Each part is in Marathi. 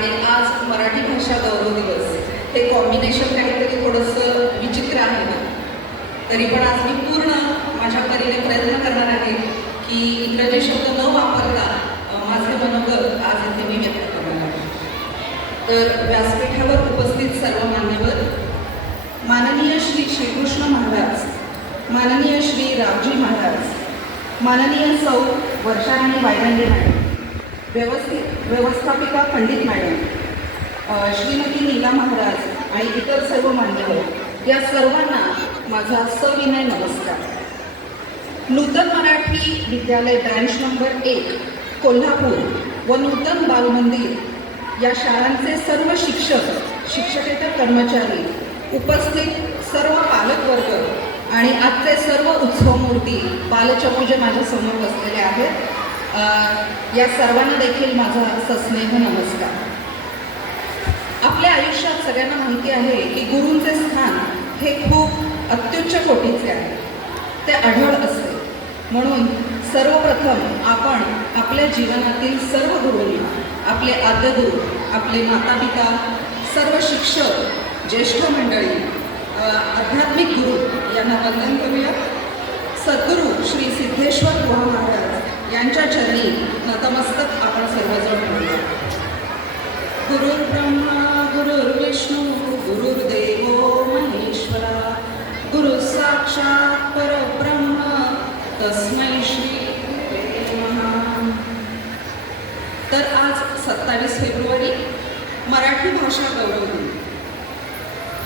आणि आज मराठी भाषा गौरव दिवस, हे कॉम्बिनेशन काहीतरी थोडंसं विचित्र आहे ना. तरी पण आज मी पूर्ण माझ्या परीने प्रयत्न करणार आहे की इंग्रजी शब्द न वापरता माझे मनोगत आज इथे मी व्यक्त करणार आहे. तर व्यासपीठावर उपस्थित सर्व मान्यवर, माननीय श्री श्रीकृष्ण महाराज, माननीय श्री रामजी महाराज, माननीय सौ वर्षाराणी वायरंगे मॅडम, व्यवस्थापिका पंडित मॅडम, श्रीमती नीला महाराज आणि इतर सर्व मान्यवर, या सर्वांना माझा सविनय नमस्कार. नूतन मराठी विद्यालय ब्रँच नंबर 1 कोल्हापूर व नूतन बालमंदिर या शाळांचे सर्व शिक्षक, शिक्षकेतर कर्मचारी, उपस्थित सर्व पालकवर्ग आणि आजचे सर्व उत्सवमूर्ती, बालचमू जे माझ्यासमोर बसलेले आहेत, या सर्वांना देखील माझा सस्नेह नमस्कार. आपल्या आयुष्यात सगळ्यांना माहिती आहे की गुरूंचे स्थान हे खूप अत्युच्च कोटीचे आहे, ते आढळ असते. म्हणून सर्वप्रथम आपण आपल्या जीवनातील सर्व गुरूंना, आपले आद्यगुरू, आपले मातापिता, सर्व शिक्षक, ज्येष्ठ मंडळी, आध्यात्मिक गुरु यांना वंदन करूया. सद्गुरू श्री सिद्धेश्वर गुहा महाराज यांच्या चरणी नतमस्तक आपण सर्वजण म्हणूया. गुरुर्ब्रह्मा गुरुर्विष्णू गुरुर्देवो महेश्वरा, गुरु साक्षात परब्रह्म तस्मै श्री गुरवे नमः. तर आज 27 फेब्रुवारी मराठी भाषा गौरव दिन.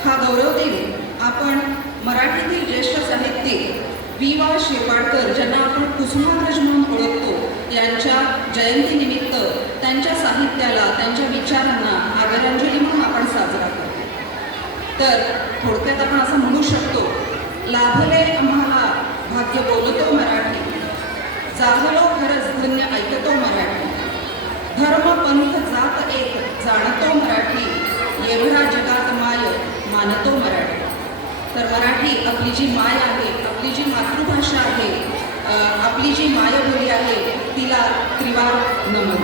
हा गौरव दिन आपण मराठीतील ज्येष्ठ साहित्यिक वि.वा. शिरवाडकर, ज्यांना आपण कुसुमाग्रज म्हणून ओळखतो, यांच्या जयंतीनिमित्त त्यांच्या साहित्याला, त्यांच्या विचारांना आदरांजली म्हणून आपण साजरा करतो. तर थोडक्यात आपण असं म्हणू शकतो, लाभले आम्हाला भाग्य बोलतो मराठी, जागलो खरंच धन्य ऐकतो मराठी, धर्म पंथ जात एक जाणतो मराठी, एवढा जगात माय मानतो मराठी. तर मराठी आपली जी माय आहे, आपली जी मातृभाषा आहे, आपली जी मायबोली आहे, तिला त्रिवार नमन.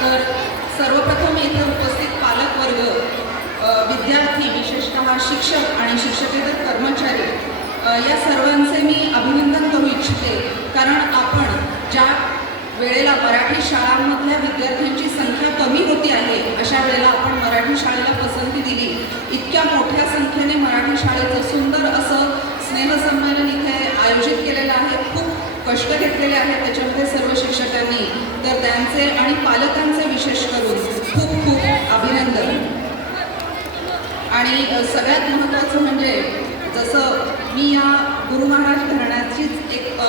तर सर्वप्रथम येथे उपस्थित पालकवर्ग, विद्यार्थी, विशेषतः शिक्षक आणि शिक्षकेतर कर्मचारी, या सर्वांचे मी अभिनंदन करू इच्छिते. कारण आपण ज्या वेळेला मराठी शाळांमधल्या विद्यार्थ्यांची संख्या कमी होती आहे, अशा वेळेला आपण मराठी शाळेला पसंती दिली. इतक्या मोठ्या संख्येने मराठी शाळेचं सुंदर असं स्नेहसंमेलन इथे आयोजित केलेलं आहे. खूप कष्ट घेतलेले आहेत त्याच्यामध्ये सर्व शिक्षकांनी. तर त्यांचे आणि पालकांचे विशेष करून खूप खूप अभिनंदन. आणि सगळ्यात महत्त्वाचं म्हणजे, जसं मी या गुरु महाराज घराण्याचीच एक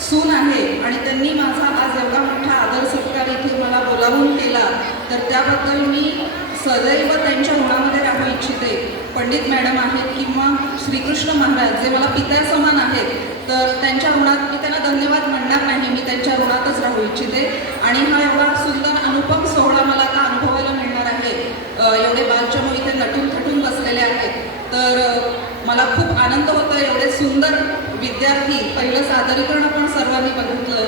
सून आहे आणि त्यांनी माझा आज एवढा मोठा आदर सत्कार इथे मला बोलावून केला, तर त्याबद्दल मी सदैव त्यांच्या ऋणामध्ये राहू इच्छिते. पंडित मॅडम आहेत किंवा श्रीकृष्ण महाराज, जे मला पित्या समान आहेत, तर त्यांच्या ऋणात मी त्यांना धन्यवाद म्हणणार नाही, मी त्यांच्या ऋणातच राहू इच्छिते. आणि हा एवढा सुंदर अनुपम सोहळा मला आता अनुभवायला मिळणार आहे. एवढे बालचमू इथे नटून थटून बसलेले आहेत, तर मला खूप आनंद होतो. एवढे सुंदर विद्यार्थी, पहिलं सादरीकरण पण सर्वांनी बघितलं.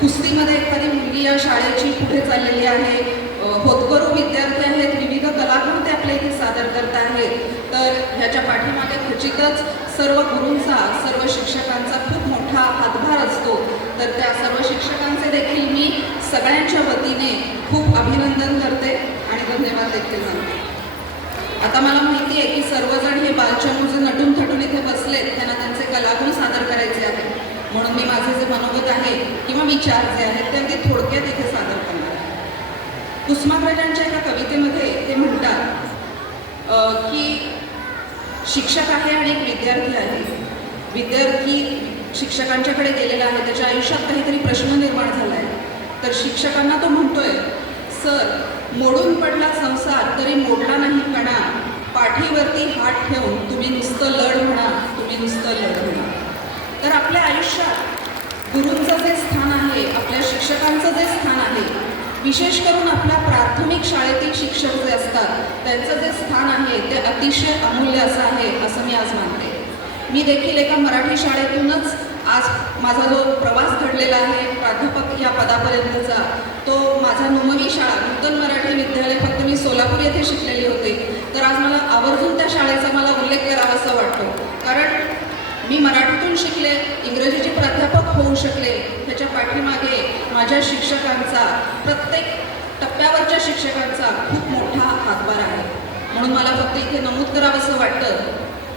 कुस्तीमध्ये एखादी मुलगी या शाळेची पुढे चाललेली आहे, होतकरू विद्यार्थी आहेत, विविध कलाकृती आपल्या इथे सादर करत आहेत. तर ह्याच्या पाठीमागे खचितच सर्व गुरूंचा, सर्व शिक्षकांचा खूप मोठा हातभार असतो. तर त्या सर्व शिक्षकांचे देखील मी सगळ्यांच्या वतीने खूप अभिनंदन करते आणि धन्यवाद देखील मानते. आता मला माहिती आहे की सर्वजण हे बालचमू जे नटून थटून इथे बसलेत, त्यांना त्यांचे कलागुण सादर करायचे आहेत. म्हणून मी माझे जे मनोगत आहे किंवा विचार जे आहेत ते अगदी थोडक्यात इथे सादर करणार आहे. कुसुमाग्रजांच्या एका कवितेमध्ये ते म्हणतात की शिक्षक आहे आणि एक विद्यार्थी आहे. विद्यार्थी शिक्षकांच्याकडे गेलेला आहे, त्याच्या आयुष्यात काहीतरी प्रश्न निर्माण झाला आहे. तर शिक्षकांना तो म्हणतोय, सर, मोडून पडला संसार तरी मोडला नाही कणा, पाठीवरती हात ठेवून तुम्ही नुसतं लढ म्हणा, तुम्ही नुसतं लढ म्हणा. तर आपल्या आयुष्यात गुरूंचं जे स्थान आहे, आपल्या शिक्षकांचं जे स्थान आहे, विशेष करून आपल्या प्राथमिक शाळेतील शिक्षक जे असतात त्यांचं जे स्थान आहे ते अतिशय अमूल्य असं आहे, असं मी आज मानते. मी देखील एका मराठी शाळेतूनच आज माझा जो प्रवास घडलेला आहे प्राध्यापक या पदापर्यंतचा, तो माझा नूतन मराठी विद्यालय फक्त मी सोलापूर येथे शिकलेली होते, तर आज मला आवर्जून त्या शाळेचा मला उल्लेख करावासा वाटतो. कारण मी मराठीतून शिकले, इंग्रजीचे प्राध्यापक होऊ शकले, त्याच्या पाठीमागे माझ्या शिक्षकांचा, प्रत्येक टप्प्यावरच्या शिक्षकांचा खूप मोठा हातभार आहे. म्हणून मला फक्त इथे नमूद करावंसं वाटतं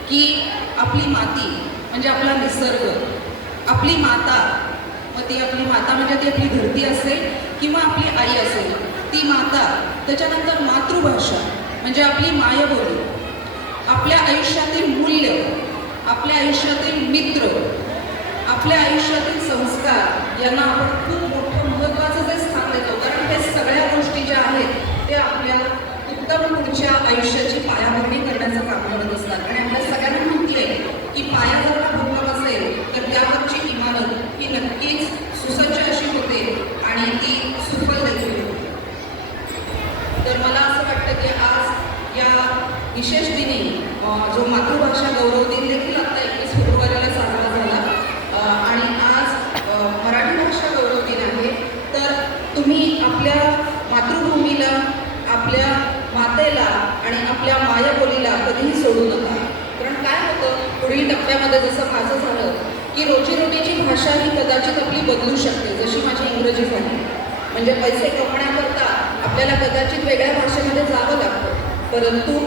की आपली माती म्हणजे आपला निसर्ग, आपली माता, मग ती आपली माता म्हणजे ती आपली धरती असेल किंवा आपली आई असेल, ती माता, त्याच्यानंतर मातृभाषा म्हणजे आपली मायबोली, आपल्या आयुष्यातील मूल्य, आपल्या आयुष्यातील मित्र, आपल्या आयुष्यातील संस्कार यांना आपण खूप मोठं महत्त्वाचं जे स्थान देतो. कारण हे सगळ्या गोष्टी ज्या आहेत ते आपल्या उत्तम पुढच्या आयुष्याची पायाभरणी करण्याचं काम करत असतात. आणि आपल्या सगळ्यांना माहिती आहे की पाया जर का भक्कम असेल तर त्यावरची इमारत ही नक्कीच सुसज्ज अशी होते आणि ती सुफल देखील होते. तर मला असं वाटतं की आज या विशेष दिनी जो मातृभाषा गौरव दिन देखील आता 21 फेब्रुवारीला साजरा झाला आणि आज मराठी भाषा गौरव दिन आहे. तर तुम्ही आपल्या मातृभूमीला, आपल्या मातेला आणि आपल्या मायबोलीला कधीही सोडू नका. कारण काय होतं, पुढील टप्प्यामध्ये जसं माझं झालं की रोजीरोटीची भाषा ही कदाचित आपली बदलू शकते, जशी माझी इंग्रजी झाली. म्हणजे पैसे कमवण्याकरता आपल्याला कदाचित वेगळ्या भाषेमध्ये जावं लागतं, परंतु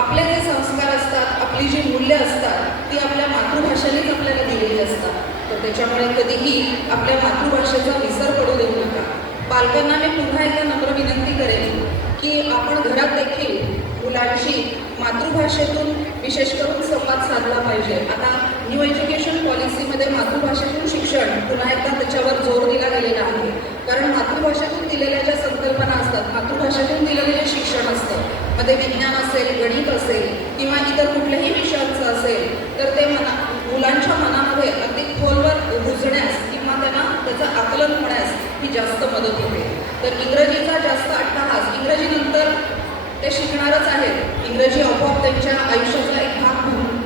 आपले जे संस्कार असतात, आपली जी मूल्य असतात ती आपल्या मातृभाषेनेच आपल्याला दिलेली असतात. तर त्याच्यामुळे कधीही आपल्या मातृभाषेचा विसर पडू देऊ नका. पालकांना मी पुन्हा एकदा नम्र विनंती करेन की आपण घरात देखील मुलांशी मातृभाषेतून विशेष करून संवाद साधला पाहिजे. आता न्यू एज्युकेशन पॉलिसीमध्ये मातृभाषेतून शिक्षण पुन्हा एकदा त्याच्यावर जोर दिला गेलेला आहे. कारण मातृभाषेतून दिलेल्या ज्या संकल्पना असतात, मातृभाषेतून दिलेले जे शिक्षण असतं, मध्ये विज्ञान असेल, गणित असेल किंवा इतर कुठल्याही विषयांचं असेल, तर ते मुलांच्या मनामध्ये अगदी खोलवर रुजण्यास किंवा त्यांना त्याचं आकलन होण्यास ही जास्त मदत होते. तर इंग्रजीचा जास्त अट्टहास, इंग्रजीनंतर ते शिकणारच आहेत, इंग्रजी आपोआप त्यांच्या आयुष्याचा एक भाग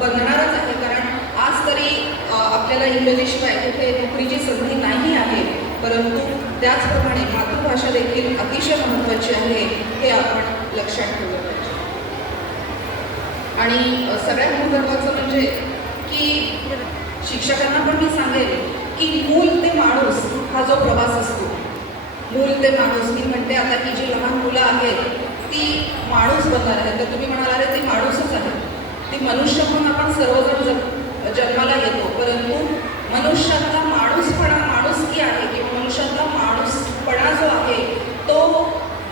बनणारच आहे. कारण आज तरी आपल्याला इंग्रजीशिवाय कुठे नोकरीची संधी नाही आहे, परंतु त्याचप्रमाणे मातृभाषा देखील अतिशय महत्त्वाची आहे, हे आपण लक्षात ठेवलं पाहिजे. आणि सगळ्यात महत्त्वाचं म्हणजे की शिक्षकांना पण मी सांगेन की मूल ते माणूस हा जो प्रवास असतो, मूल ते माणूस, मी म्हणते आता की जी लहान मुलं आहेत ती माणूस बनणार आहे. तर तुम्ही म्हणाल अरे ती माणूसच आहे, ती मनुष्य म्हणून आपण सर्वजण जन्माला येतो, परंतु मनुष्यातला माणूसपणा, माणुसकी आहे किंवा मनुष्यातला माणूसपणा जो आहे तो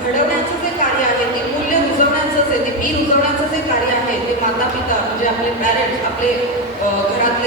घडवण्याचं जे कार्य आहे, ते मूल्य रुजवण्याचं जे, ते मी रुजवण्याचं जे कार्य आहे, ते माता पिता म्हणजे आपले पॅरेंट्स, आपले घरातले